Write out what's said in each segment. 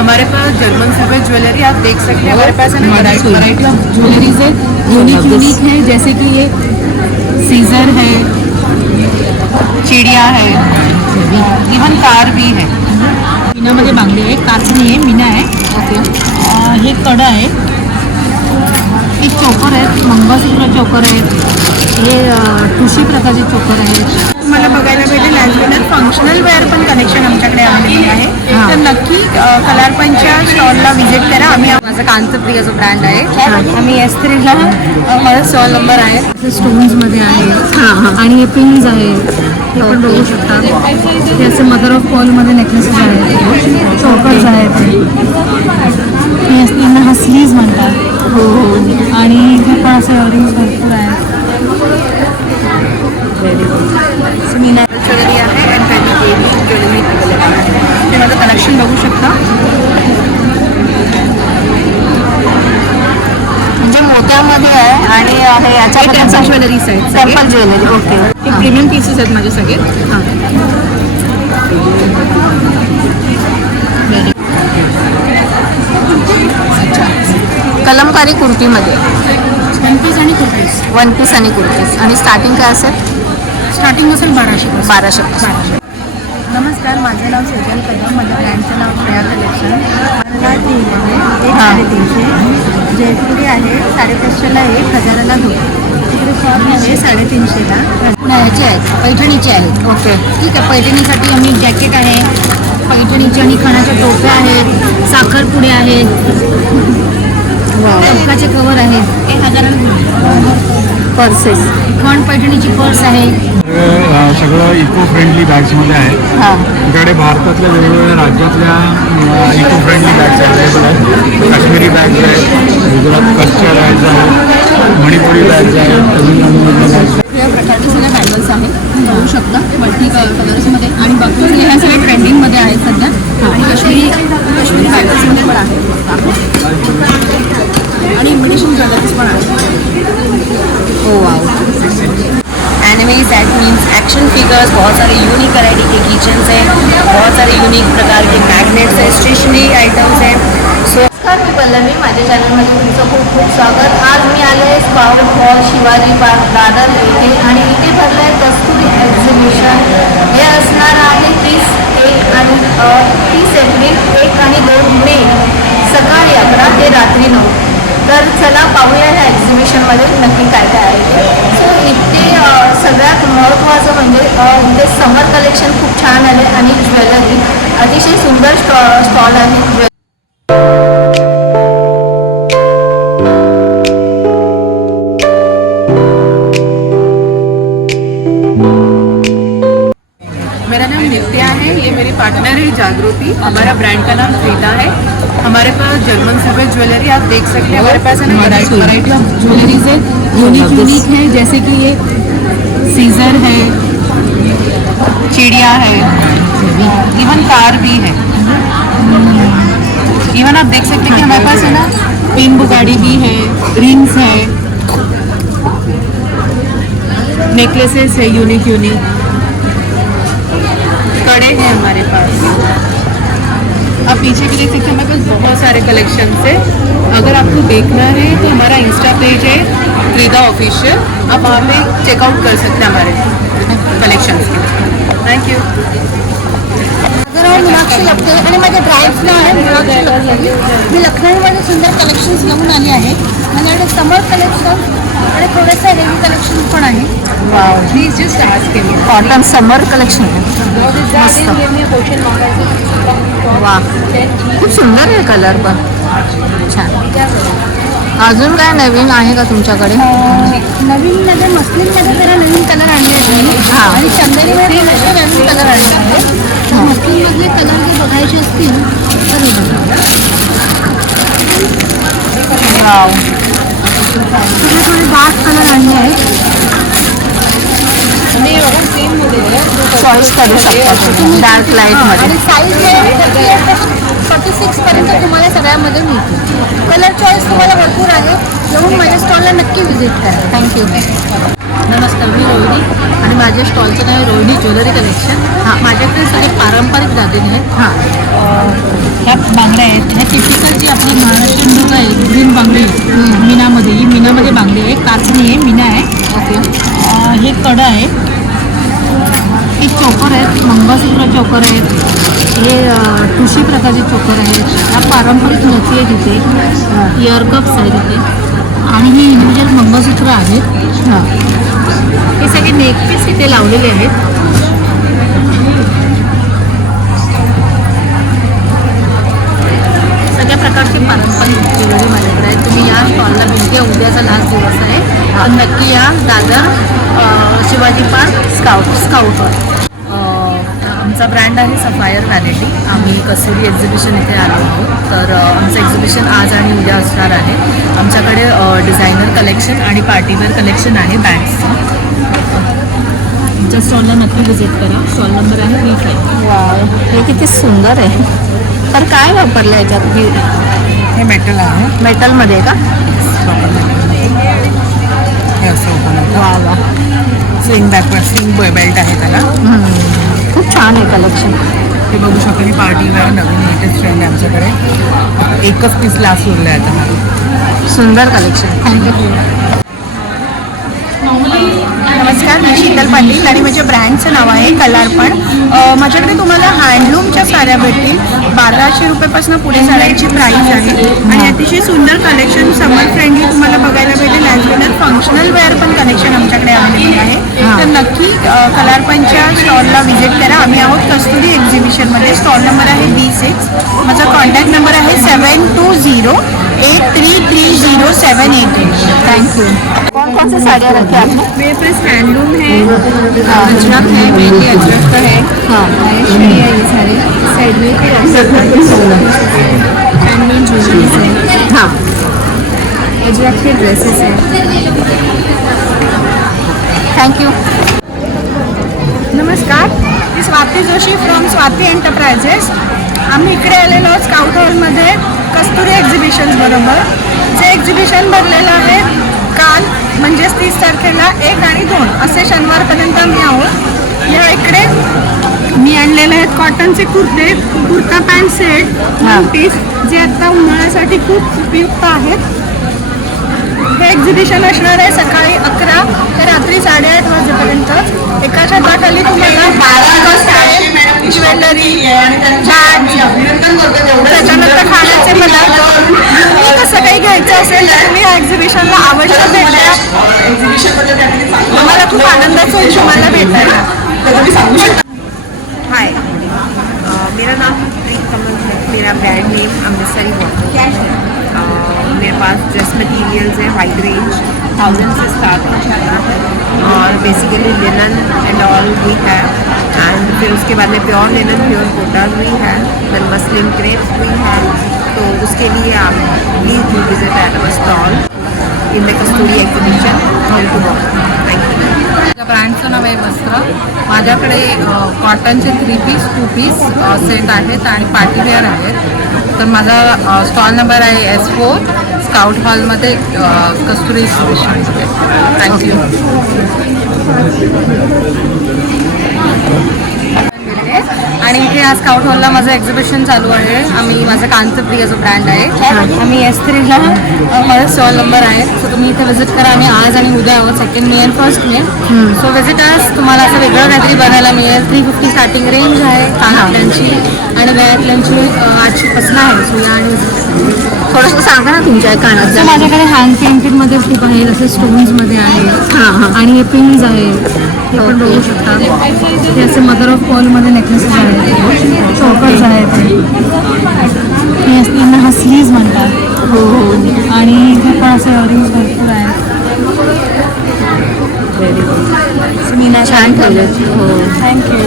हमारे pass German silver jewellery आप देख सकते हैं। हमारे पास है ना वैरायटी ऑफ ज्वेलरीज है, यूनिक है, जैसे कि ये सीजर है, चिड़िया है, इवन कार भी है। मीनामध्ये बांगडी आहे, काच नाही आहे, मीना आहे. ओके. हे कडा आहे, एक चोकर आहे, मंगळसूत्र चोकर आहे, हे ठुशी प्रकारचे चोकर आहेत. मला बघायला भेटेल ॲज वेल एज फंक्शनल वेअर पण कलेक्शन आमच्याकडे अवेलेबल आहे. तर नक्की कलारपणच्या स्टॉलला व्हिजिट करा. माझा कांतप्रिया जो ब्रँड आहे, आम्ही S3ला माझा स्टॉल नंबर आहे. स्टोन्समध्ये आहे आणि हे पिन्स आहे, हे पण बघू शकता. हे असे मदर ऑफ पॉलमध्ये नेकलेसेस आहेत, चोकर्स आहेत, हे यांना हा स्लीव्ज म्हणतात. आणि हे पण असे इयरिंग्स भरपूर आहेत. मीना ज्वेलरी आहे आणि काही बेबी ज्वेलरी अवेलेबल आहे. ते माझं कलेक्शन बघू शकता. म्हणजे मोत्यामध्ये आहे आणि हे याच्यामध्ये टेम्पल ज्वेलरीज आहेत. Temple jewellery. ओके. हे प्रीमियम पीसेस आहेत माझे सगळे. कलमकारी कुर्तीमध्ये वन पीस आणि कुर्तीज. वन पीस आणि कुर्तीज. आणि स्टार्टिंग काय असेल? स्टार्टिंग असेल 1200. नमस्कार, माझं नाव सेजल कदम. माझ्या ब्रँडचं नाव श्रेया कलेक्शन. मला 3 आहे, एक 350. जयपुरी आहे 550ला, 1000ला 2. तिकडे शॉप आहे 350ला. ह्याचे आहेत, पैठणीचे आहेत. ओके, ठीक आहे. पैठणीसाठी आम्ही जॅकेट आहे, पैठणीचे आणि खणाच्या टोप्या आहेत, साखरपुडे आहेत, टपकाचे कवर आहेत, 1000ला. पर्सेस, खण पैठणीची पर्स आहे. सगळं इको फ्रेंडली बॅग्समध्ये आहे. तुमच्याकडे भारतातल्या वेगवेगळ्या राज्यातल्या इको फ्रेंडली बॅग्स अवेलेबल आहेत. काश्मीरी बॅग्स आहेत, गुजरात कल्चर बॅग्स आहेत, मणिपुरी बॅग्स आहेत, तमिळनाडूमधल्या बॅग्स आहेत. या प्रकारचे सगळे बँगल्स आहेत, तुम्ही बघू शकता मल्टी कलर्समध्ये. आणि बाकी ह्या सगळे ट्रेंडिंगमध्ये आहेत सध्या. आणि काश्मीरी बँगल्समध्ये पण आहे आणि इमिटेशन ज्वेलरीज पण आहे. Oh wow. Enemies that means action figures, बहुत सारे यूनिक वैरायटी के किचन्स हैं, बहुत सारे यूनिक प्रकार के मैग्नेट्स हैं, स्टेशनरी आइटम्स हैं. सो नमस्कार, मी पल्लवी. माझ्या चॅनलमध्ये तुमचं खूप खूप स्वागत. आज मी आले आहे scout hall Shivaji park Dadar येथे आणि इथे भरलं आहे कस्तुरी एक्झिबिशन. हे असणार आहे 30 आणि 30 एप्रिल, 1 आणि 2 मे सकाळी 11 ते रात्री 9. तर चला पाहूया ह्या एक्झिबिशनमध्ये नक्की काय काय आहे. सो इथे सगळ्यात महत्त्वाचं म्हणजे इथे समर कलेक्शन खूप छान आले आणि ज्वेलरी अतिशय सुंदर स्टॉल आहे. मेरा नाम नित्या है, ये मेरी पार्टनर है जागृति. हमारा ब्रांड का नाम फ्रीदा है. हमारे पास जर्मन सिल्वर ज्वेलरी आप देख सकते हैं. हमारे पास है ना वैरायटी ऑफ ज्वेलरीज है, यूनिक है, जैसे कि ये सीजर है, चिड़िया है, इवन कार भी है. इवन आप देख सकते हैं कि हमारे पास है ना पिन बुगाड़ी भी है, रिंग्स है, नेकलेसेस है यूनिक कड़े हैं हमारे पास. आप पीछे भी देख सकते हैं, हमारे पास बहुत सारे कलेक्शन है. अगर आपको देखना है तो हमारा इंस्टा पेज है फ्रीदा ऑफिशियल. आप वहाँ पे चेकआउट कर सकते हैं हमारे कलेक्शंस के. Thank you. मीनाक्षी लपते आणि माझ्या ड्राईव्हचं नाव आहे मीनाक्षी लपते. मी लखनऊमध्ये सुंदर कलेक्शन्स घेऊन आली आहे. माझ्याकडे समर कलेक्शन आणि थोडेसे हेवी कलेक्शन पण आहे. Wow, please just ask him. Cotton summer collection आहे. वा, खूप सुंदर आहे कलर पण छान. अजून काय नवीन आहे का तुमच्याकडे? नवीनमध्ये मस्लिनमध्ये जरा नवीन कलर आणले आहेत आणि चंदेरीमध्ये नवीन कलर आणले आहेत. मस्लिनमधले कलर जर बघायचे असतील तर वाव, थोडे डार्क कलर आणले आहेत. चॉईस करू शकता तुम्ही डार्क लाईटमध्ये. आणि साईज 46पर्यंत तुम्हाला सगळ्यामध्ये मिळतील. कलर चॉईस तुम्हाला भरपूर आहे. येऊन माझ्या स्टॉलला नक्की व्हिजिट करा. थँक्यू. नमस्कार, मी रोहिणी आणि माझ्या स्टॉलचं नाव आहे रोहिणी ज्वेलरी कलेक्शन. माझ्याकडे सगळे पारंपरिक दागिने आहेत. ह्या बांगड्या आहेत. ह्या टिपिकल जी आपली महाराष्ट्रीयन लोक आहे ग्रीन बांगडी मीनामध्ये, ही मीनामध्ये बांगडी आहे. काचणी आहे, मीना आहे. ओके. हे कडं आहे. हे चोकर आहेत, मंगळसूत्र चोकर आहेत. हे ठुशी प्रकारचे चोकर आहेत. ह्या पारंपरिक नथी आहेत इथे. इयर कप्स आहेत इथे आणि हे इंडिव्हिज्युअल मंगळसूत्र आहेत. हे सगळे नेकपीस इथे लावलेले आहेत. सगळ्या प्रकारचे पारंपरिक ज्वेलरी माझ्याकडे आहे. तुम्ही या स्टॉलला भेट द्या. उद्याचा लास्ट दिवस आहे. तर नक्की या. दादर शिवाजी पार्क स्काउटवर. आमचा ब्रँड आहे सफायर व्हॅनिटी. आम्ही कसुरी एक्झिबिशन इथे आलो आहोत. तर आमचं एक्झिबिशन आज आणि उद्या असणार आहे. आमच्याकडे डिझायनर कलेक्शन आणि पार्टीवेअर कलेक्शन आहे बॅग्सचं. आमच्या स्टॉलला नक्की व्हिजिट करा. स्टॉल नंबर आहे 3. वाव, हे किती सुंदर आहे. तर काय वापरलं याच्यात? हे मेटल आहे. मेटलमध्ये आहे का? हे असं ओपन होतं. वा वा, स्विंग बॅकवर्ड स्विंग बेल्ट आहे त्याला. खूप छान आहे कलेक्शन. हे बघू शकता की पार्टीवेअर नवीन लेटेस्ट ट्रेंड आहे आमच्याकडे. एकच पीस लास्ट उरला आहे आता. सुंदर कलेक्शन. थँक्यू. नमस्कार, मी शीतल पाटील आणि माझ्या ब्रँडचं नाव आहे कलार्पण. माझ्याकडे तुम्हाला हँडलूमच्या साड्या भेटतील. 1200 रुपयापासून पुढे साड्यांची प्राईस आहे आणि अतिशय सुंदर कलेक्शन समर फ्रेंडली तुम्हाला बघायला भेटेल. ॲज वेल एज फंक्शनल वेअर पण कलेक्शन आमच्याकडे अवेलेबल आहे. तर नक्की कलार्पणच्या स्टॉलला व्हिजिट करा. आम्ही आहोत कस्तुरी एक्झिबिशनमध्ये. स्टॉल नंबर आहे B6. माझा कॉन्टॅक्ट नंबर आहे 7208330788. Thank you. कौन कौन से साड़ियाँ रखे आपने? मेरे पास हैंडलूम है, अजरक है मेनली अजरक का है. हाँ, महेश्वरी है ये सारे. साइड में हैंडमेड ज्वेलरीज है. हाँ. अजरक के ड्रेसेस है. Thank you. नमस्कार, मी स्वाती जोशी फ्रॉम स्वाती एंटरप्राइजेस. आम्ही इकडे आलेलो आहोत स्काउट हॉलमध्ये कस्तुरी एक्झिबिशन बरोबर. जे एक्झिबिशन भरलेलं आहे काल म्हणजेच 30 तारखेला 1 आणि 2 असे शनिवारपर्यंत आम्ही आहोत. या इकडे मी आणलेले आहेत कॉटनचे कुर्ता पॅन्ट सेट पीस जे आता उन्हाळ्यासाठी खूप उपयुक्त आहेत. हे एक्झिबिशन असणार आहे सकाळी 11 ते रात्री 8:30 वाजेपर्यंत. एका छताखाली तुम्हाला ज्वेलरी, त्याच्यानंतर खाण्याचे पदार्थ कसं काही घ्यायचं असेल तर तुम्ही या एक्झिबिशनला अवश्य भेट द्या. आम्हाला खूप आनंदाचं होईल तुम्हाला भेटायला. हाय, मेरा नाम प्रीत कमल है. मेरा ब्रांड नेम अमृतसरी वाटर. मेरे पास ड्रेस मटेरियल्स है वाइड रेंज 1000 से स्टार्ट होता है और बेसिकली लिनन एंड ऑल भी है. एंड फिर उसके बाद में प्योर लिनन, प्योर कोटाज भी है, देन मसलिन क्रेप्स भी है. तो उसके लिए आप please do visit at our stall in the Kasturi exhibition. Thank you. माझ्या ब्रँडचं नाव आहे वस्त्र. माझ्याकडे कॉटनचे 3 पीस 2 पीस सेट आहेत आणि पार्टीवेअर आहेत. तर माझा स्टॉल नंबर आहे S4 स्काउट हॉलमध्ये कस्तुरी एक्झिबिशनमध्ये. थँक्यू. आणि इथे या स्काउट हॉलला माझं एक्झिबिशन चालू आहे. माझं कांचप्रिया जो ब्रँड आहे आम्ही S3ला माझा स्टॉल नंबर आहे. सो तुम्ही इथे व्हिजिट करा. आम्ही आज आणि उद्या आहोत 2nd मे आणि 1st मे. सो व्हिजिटर्स तुम्हाला असं वेगळं काहीतरी बघायला मिळेल. 350 स्टार्टिंग रेंज आहे कानातल्यांची आणि गळ्यातल्यांची 800पासून आहे. सो या आणि थोडंसं सांगा ना तुमच्या कानात. तर माझ्याकडे हँड पेंटेडमध्ये खूप आहे. जसे स्टोन्समध्ये आहे. हां हां. आणि हे पिन्स आहे. हे पण बघू शकता. हे असे मदर ऑफ पॉलमध्ये नेकलेसेस आहेत. चोकर्स आहेत. हे यांना हसलीज म्हणतात. हो हो. आणि इथे पण असे इयरिंग्स भरपूर आहेत. मीना छान ठेवले. हो. थँक्यू.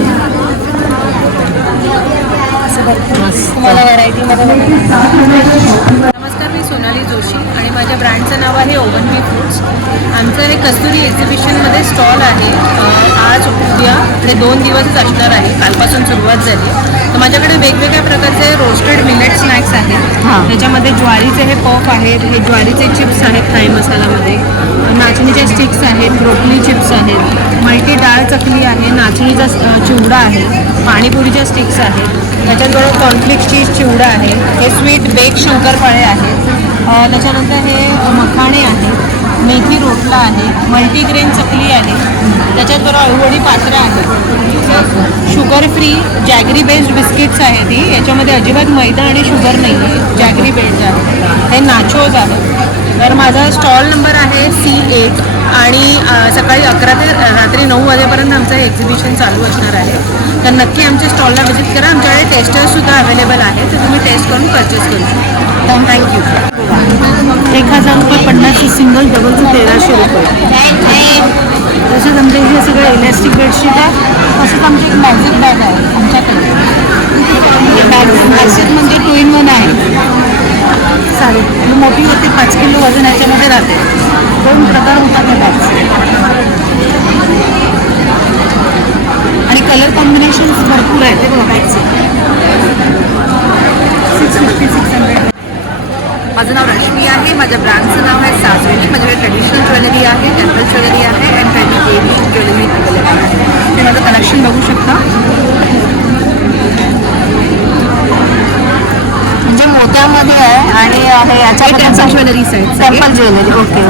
तुम्हाला व्हरायटीमध्ये नमस्कार, मी सोनाली जोशी आणि माझ्या ब्रँडचं नाव आहे ओवन बी फ्रूट्स. आमचं हे कस्तुरी एक्झिबिशनमध्ये स्टॉल आहे. आज उद्या हे 2 दिवसच असणार आहे. कालपासून सुरुवात झाली. तर माझ्याकडे वेगवेगळ्या प्रकारचे रोस्टेड मिलेट स्नॅक्स आहेत. त्याच्यामध्ये ज्वारीचे हे पफ आहेत, हे ज्वारीचे चिप्स आहेत फ्राय मसाल्यामध्ये, नाचणीचे स्टिक्स आहेत, ब्रोकली चिप्स आहेत, मल्टी डाळ चकली आहे, नाचणीचा चिवडा आहे, पाणीपुरीच्या स्टिक्स आहेत, त्याच्याबरोबर कॉर्नफ्लेक्सची चिवडा आहे, हे स्वीट बेक शंकरपाळे आहेत, त्याच्यानंतर हे मखाणे आहे, मेथी रोटला आहे, मल्टीग्रेन चकली आहे, त्याच्याचबरोबर अळूवडी पात्र आहे, sugar free jaggery based biscuits आहेत. ही याच्यामध्ये अजिबात मैदा आणि शुगर नाही आहे, जॅगरी बेस्ड आहे, हे नाचोज आहे. तर माझा स्टॉल नंबर आहे C8 आणि सकाळी 11 ते रात्री 9 वाजेपर्यंत आमचं एक्झिबिशन चालू असणार आहे. तर नक्की आमच्या स्टॉलला व्हिजिट करा. आमच्याकडे टेस्टर्ससुद्धा अवेलेबल आहे, तर तुम्ही टेस्ट करून परचेस करू शकता. थँक्यू. 1000 रुपये 50 सिंगल, डबलचं 1300 रुपये. तसेच आमच्या इथे सगळं इलॅस्टिक बेडशीट आहे. तसंच आमची एक मॅजिक बॅग आहे आमच्याकडे. मॅजिक म्हणजे 2 in 1 आहे. चालेल, ही मोठी होती 5 किलो वजन याच्यामध्ये राहते. 2 प्रकार होतात त्या बॅगचे आणि कलर कॉम्बिनेशन भरपूर आहे. ते बघा बॅगचे 650, 600. माझं नाव रश्मी आहे. माझ्या ब्रँडचं नाव आहे साजरी. माझ्याकडे ट्रेडिशनल ज्वेलरी आहे, टेम्पल ज्वेलरी आहे अँड हेवी ज्वेलरी अवेलेबल आहे. ते माझं कलेक्शन बघू शकता. म्हणजे मोत्यामध्ये आहे आणि हे याच्यामध्ये टेम्पल ज्वेलरीज आहेत. Temple jewellery. ओके.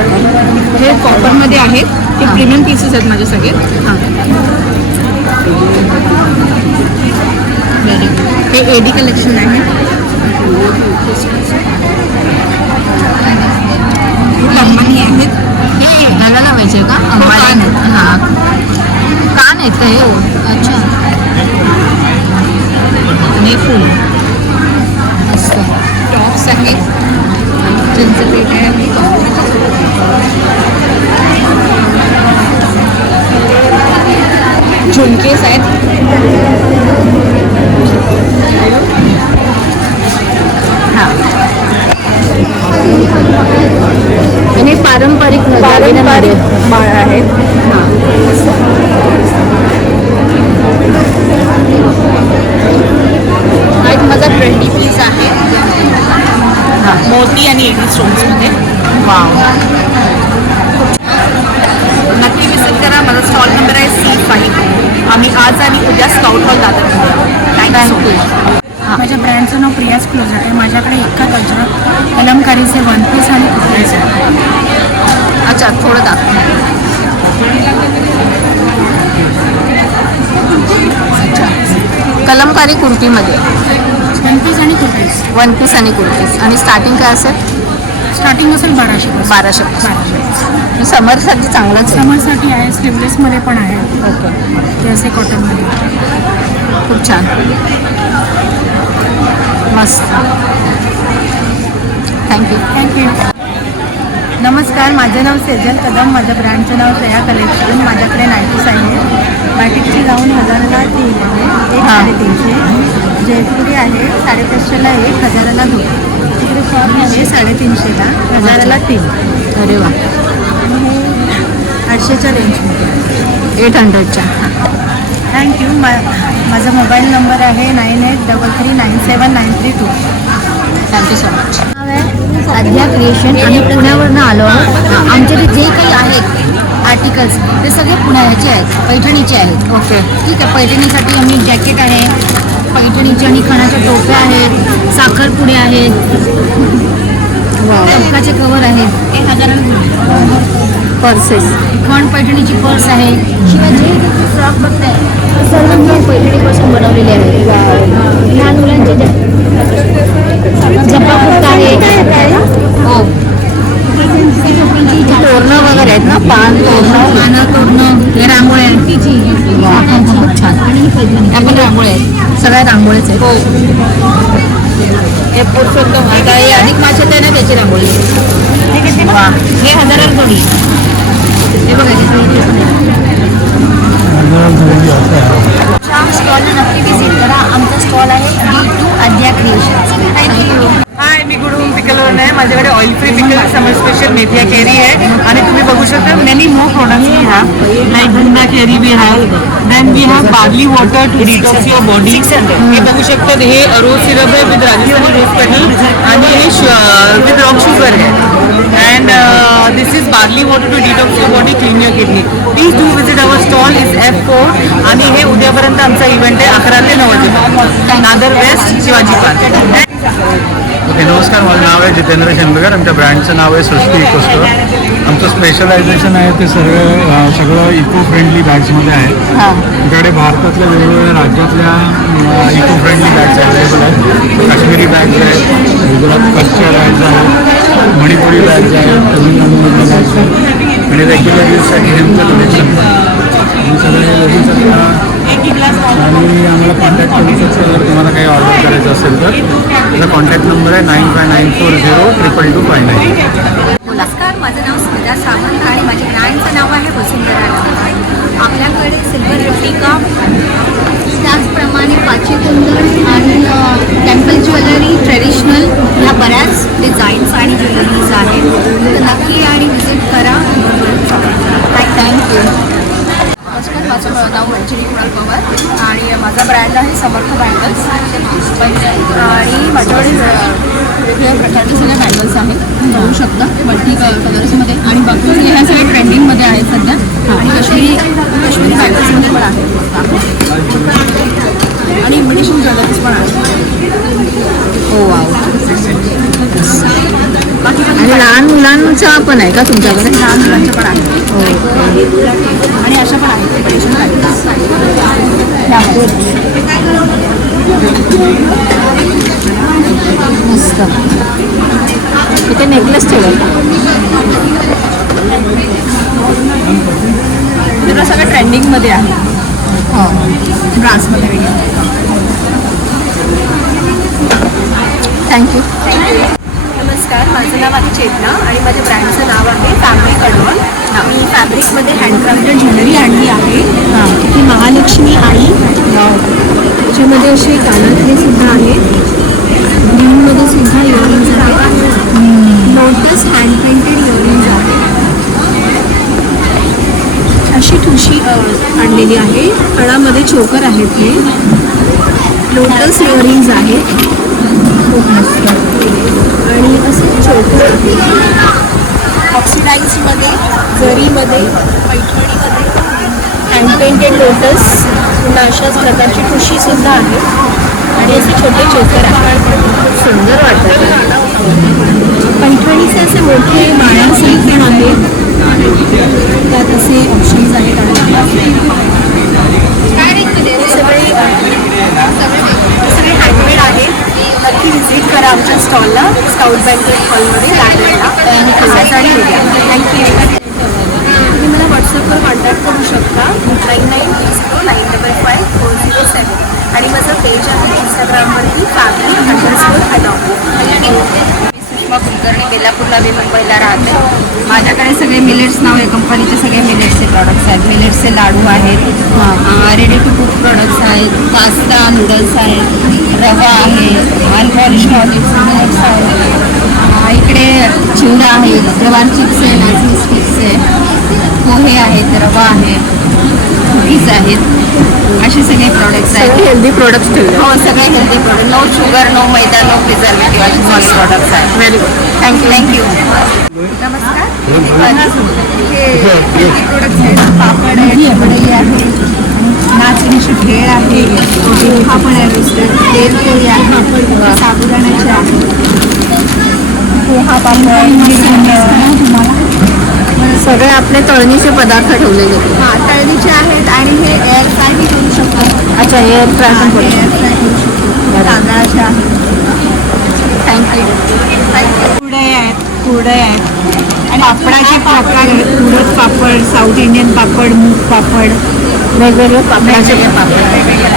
हे कॉपरमध्ये आहेत. हे प्रीमियम पीसेस आहेत माझे सगळे. हे एडी कलेक्शन आहे. अंबानी आहेत. हे घाला लावायचे का? हां, कान येतं हे. अच्छा. आणि फुल मस्त टॉप्स आहेत. चिंचपेट आहे. झुमकेस आहेत. आणि पारंपरिक माळ आहेत. हा एक माझा ट्रेंडी पीस आहे. मोती आणि एडी स्टोन्समध्ये. नक्की विजिट करा. माझा स्टॉल नंबर आहे C5. आम्ही आज आणि उद्या स्काउट हॉल दादर. थँक्यू. माझ्या ब्रँडचं नाव प्रियाज क्लोजर आहे. माझ्याकडे इतका कल्चर कलमकारीचे 1 पीस आणि कुर्तीज आहे. अच्छा, थोडं दाखव. कलमकारी कुर्तीमध्ये 1 पीस आणि कुर्तीज. 1 पीस आणि कुर्तीज. आणि स्टार्टिंग काय असेल? स्टार्टिंग असेल 1200. 1200. समरसाठी चांगलंच आहे. समरसाठी आहे. स्लीवलेसमध्ये पण आहे. ओके. ते असे कॉटनमध्ये. खूप छान, मस्त. थँक्यू. नमस्कार, माझं नाव सेजल कदम. माझ्या ब्रँडचं नाव श्रेया कलेक्शन. माझ्याकडे नाईटीज आहे. नाईटीची गाऊन 1000ला 3 आहे, 1 350. जयपुरी आहे 550ला 1, 1000ला 2. तिकडे शॉर्ट आहे 350ला, 1000ला 3. अरे वा. आणि हे 800च्या रेंजमध्ये. 800च्या. थँक्यू. माझा मोबाईल नंबर आहे 9833979332. Thank you so much. Aadya creation. आम्ही पुण्यावरनं आलो आहोत. आमचे जे काही आहेत आर्टिकल्स ते सगळे पुण्याचे आहेत, पैठणीचे आहेत. ओके. ठीक आहे. पैठणीसाठी आम्ही जॅकेट आहे, पैठणीचे आणि खणाच्या टोप्या आहेत, साखरपुडे आहेत, टपकाचे कवर आहेत, 1000 पर्सेस, खण पैठणीची पर्स आहे. शिवाय जे फ्रॉक बघताय सर्व मी पैठणीपासून बनवलेले आहेत. लहान मुलांचे जप्पा कुर्ता आहे. हो. तोरणं वगैरे आहेत ना, पानं तोरणं, हे रांगोळ्या आहेत. तिची खूप छान. आपण रांगोळ्या आहेत, सगळ्या रांगोळ्याच आहेत. हो. हे पुरुषोत्तम आता हे अधिक मासात आहे ना, त्याची रांगोळी. हे 1000 जोडी. हे बघा स्टॉलला नक्की विजिट करा. आमचा स्टॉल आहे D2 आद्या क्रिएशन. थँक्यू. हाय, मी गुडूम पिकलवरून आहे. माझ्याकडे oil free pickle summer special मेथिया केरी आहे आणि तुम्ही बघू शकता many more products we have like गंदा केरी we have then we have barley water to detox your body हे बघू शकतात हे रोज सिरप आहे विथ राजस्थानी रोज पेटल आणि हे विथ रॉक शुगर आहे and this is barley water to detox your body, clean your kidney. Please do visit our stall is F4 आणि हे उद्यापर्यंत आमचा इव्हेंट आहे 11 ते 9 वाजेपर्यंत Dadar west Shivaji park. Okay नमस्कार, माझं नाव आहे जितेंद्र शेंबेकर. आमच्या ब्रँडचं नाव आहे सृष्टी इको स्टोअर. आमचं स्पेशलायझेशन आहे ते सगळं इको फ्रेंडली बॅग्समध्ये आहे. आमच्याकडे भारतातल्या वेगवेगळ्या राज्यातल्या इको फ्रेंडली बॅग्स अवेलेबल आहेत. काश्मीरी बॅग्स आहेत, गुजरात कच्च्या बॅग्स आहेत, मणिपुरी बॅग्स आहेत, तमिळनाडूमधल्या बॅग्स आहेत आणि रेग्युलर यूजसाठी हेमचं कलेक्शन आणि सगळे बघू शकता. आणि आम्हाला कॉन्टॅक्ट करू शकतो जर तुम्हाला काही ऑर्डर करायचं असेल तर. माझा कॉन्टॅक्ट नंबर आहे 95940509. नमस्कार, माझं नाव स्मिता सावंत आणि माझ्या ब्रँडचं नाव आहे वसुंधरा. आपल्याकडे सिल्वर रेप्लिका त्याचप्रमाणे पाचीकुंदन आणि टेम्पल ज्वेलरी ट्रेडिशनल ह्या बऱ्याच डिझाईन्स आणि ज्वेलरीज आहेत. तर नक्की आणि व्हिजिट करा. थँक्यू. नमस्कार, माझं नाव मंजिरी कुणाल पवार आणि माझा ब्रँड आहे समर्थ बँगल्स आणि माझ्याकडे वेगवेगळ्या प्रकारचे सगळे बँगल्स आहेत. बघू शकता मल्टी कलर्समध्ये आणि बाकी सगळे ह्या सगळे ट्रेंडिंगमध्ये आहेत सध्या आणि काश्मीरी बँगल्समध्ये पण आहेत आणि इमिटेशन ज्वेलरीज पण आहेत. हो वाव. बाकी आणि लहान मुलांचा पण आहे का तुमच्याकडे? लहान मुलांच्या पण आहे आणि अशा पण आहेत इमिटेशन बँगल्स. मस्त. इथे नेकलेस ठेवलं तुला सगळं ट्रेंडिंगमध्ये आहे. हो ब्रासमध्ये वगैरे. थँक्यू. नमस्कार, माझं नाव आहे चेतना आणि माझ्या ब्रँडचं नाव आहे फॅब्रिक कडवल. मी फॅब्रिकमध्ये हँडक्राफ्टेड ज्वेलरी आणली आहे. ती महालक्ष्मी आई. त्याच्यामध्ये असे कानातले सुद्धा आहेत. ग्रीनमध्ये सुद्धा इयरिंग्स आहेत. लोटस हँड पेंटेड इयरिंग्स आहेत. अशी ठुशी आणलेली आहे. कळामध्ये चोकर आहेत. हे लोटस इयरिंग्स आहेत आणि असे चोकर आहे. ऑक्सिडाईजमध्ये, जरीमध्ये, पैठणीमध्ये हँड पेंटेड लोटस अशाच प्रकारची ठुशीसुद्धा आहे आणि असे छोटे चोकर आहेत. खूप सुंदर वाटतात. पैठणीचे असे मोठे माळ्यांसहित पण आहेत. त्यात असे ऑप्शन्स आहेत. सगळे हँडमेड आहेत. नक्की व्हिजिट करा आमच्या स्टॉलला स्काउट बँकेट हॉलमध्ये दादरला आणि उद्या. थँक्यू. तुम्ही मला व्हॉट्सअपवर कॉन्टॅक्ट करू शकता 9930955407 आणि माझं पेज आहे इंस्टाग्रामवरती फॅब्रिक_अडॉप्ट. सुषमा कुलकर्णी, बेलापूरला मी मुंबईला राहते. माझ्याकडे सगळे मिलेट्स नाव आहे कंपनीचे सगळे मिलेट्सचे प्रॉडक्ट्स आहेत. मिलेट्सचे लाडू आहेत, रेडी टू कुक प्रोडक्ट्स आहेत, पास्ता नूडल्स आहेत, रवा आहे, अनपॉलिश मिलेट्स आहेत. इकडे चिवडा आहे, जवार चिप्स आहे, नाचणी स्टिक्स आहे, पोहे आहेत, रवा आहे, कुकीज आहेत. असे सगळे प्रोडक्ट्स आहेत. हेल्दी प्रोडक्ट्स ठेवले. हो सगळे healthy product. No sugar, no maida, no preservative असे सगळे प्रोडक्ट्स आहेत. Very good. थँक्यू. नमस्कार. हे हेल्दी प्रोडक्ट्स आहेत. पापड आहे, वडई आहे, नाचणीची भेळ आहे, पोहा पण आहे, रोस्टेड तेल पोळी आहे, साबुदाण्याचे आहे, पोहा पापड सगळे आपले तळणीचे पदार्थ ठेवलेले. हां तळणीचे आहेत आणि हे एअर फ्रायही करू शकतो. अच्छा एअर फ्राय पण करू शकतो. तांदळाचे आहेत. थँक्यू. कुरडई आहेत, कुरडई आहेत आणि पापडाचे प्रकार आहेत. कुरड पापड, साऊथ इंडियन पापड, मूग पापड, वेगवेगळे पापडाचे पापड वेगवेगळे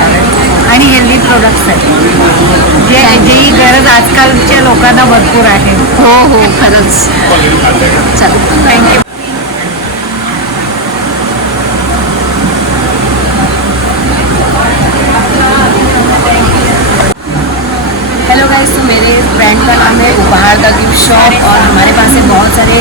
आणि हेल्दी प्रोडक्ट्स आहेत जी गरज आजकालच्या लोकांना भरपूर आहे. हो हो खरंच. चला थँक्यू. हेलो गाइस, तो मेरे ब्रांड ब्रांड का नाम है उपहार द गिफ्ट शॉप और हमारे पास है बहुत सारे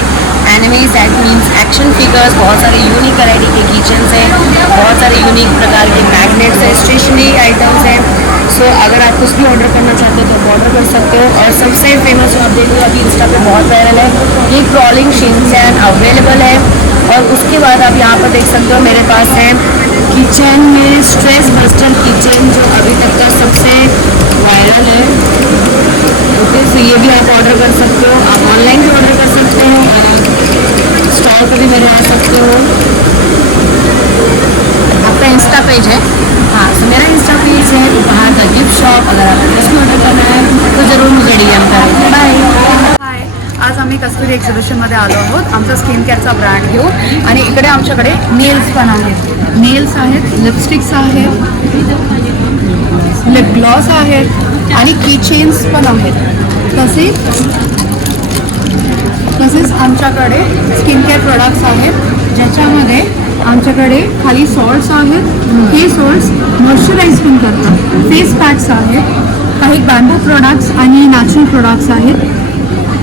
enemies that means action figures, बहुत सारे यूनिक वैरायटी के किचन्स हैं, बहुत सारे यूनिक प्रकार के मैग्नेट्स हैं, स्टेशनरी आइटम्स हैं। सो अगर आप कुछ भी ऑर्डर करना चाहते हो तो आप ऑर्डर कर सकते हो। और सबसे फेमस जो आप देख रहे हो अभी इंस्टा पे बहुत वायरल है, ये क्रॉलिंग शिनचैन अवेलेबल है। और उसके बाद आप यहाँ पर देख सकते हो मेरे पास है किचन में स्ट्रेस बस्टर किचन जो अभी तक का सबसे वायरल है। ओके, सो ये भी आप ऑर्डर कर सकते हो, आप ऑनलाइन भी ऑर्डर कर सकते हो और आप स्टॉल पर भी मेरे आ सकते हो। आपका इंस्टा पेज है? हाँ, सो मेरा इंस्टा पेज है उपहार द गिफ्ट शॉप। अगर आपको कुछ भी ऑर्डर करना है तो ज़रूर मुझे DM करें। बाय। हाय, आज आम्ही कस्तुरी एक्झिबिशनमध्ये आलो आहोत आमचा स्किन केअरचा ब्रँड घेऊन आणि इकडे आमच्याकडे नेल्स पण आहेत, नेल्स आहेत, लिपस्टिक्स आहेत, लिप ग्लॉस आहेत आणि कीचेन्स पण आहेत। तसेच आमच्याकडे स्किन केअर प्रोडक्ट्स आहेत ज्याच्यामध्ये आमच्याकडे खाली सॉल्ट्स आहेत, हे सॉल्ट्स मॉइश्चराईज पण करतात, फेस पॅक्स आहेत, काही बॅम्बू प्रोडक्ट्स आणि नॅचरल प्रोडक्ट्स आहेत,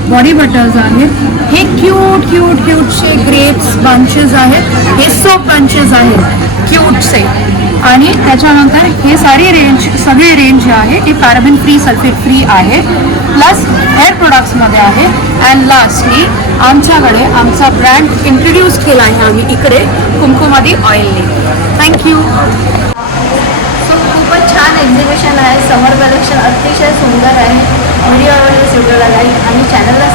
बॉडी बटर्स आहेत, हे क्यूटशे ग्रेप्स बंचेस आहेत, हे सोप बंचेस आहेत क्यूटसे। आणि त्याच्यानंतर हे सगळे रेंज जे आहे ते पॅराबेन फ्री, सल्फेट फ्री आहे, प्लस हेअर प्रोडक्ट्समध्ये आहे। अँड लास्टली आमच्याकडे आमचा ब्रँड इंट्रोड्यूस केला आहे आम्ही इकडे कुमकुमादी ऑइलने। थँक्यू। सो खूपच छान एक्झिबिशन आहे, समर कलेक्शन अतिशय सुंदर आहे। व्हिडिओ आवडल्यास व्हिडिओला लाईक आणि चॅनलला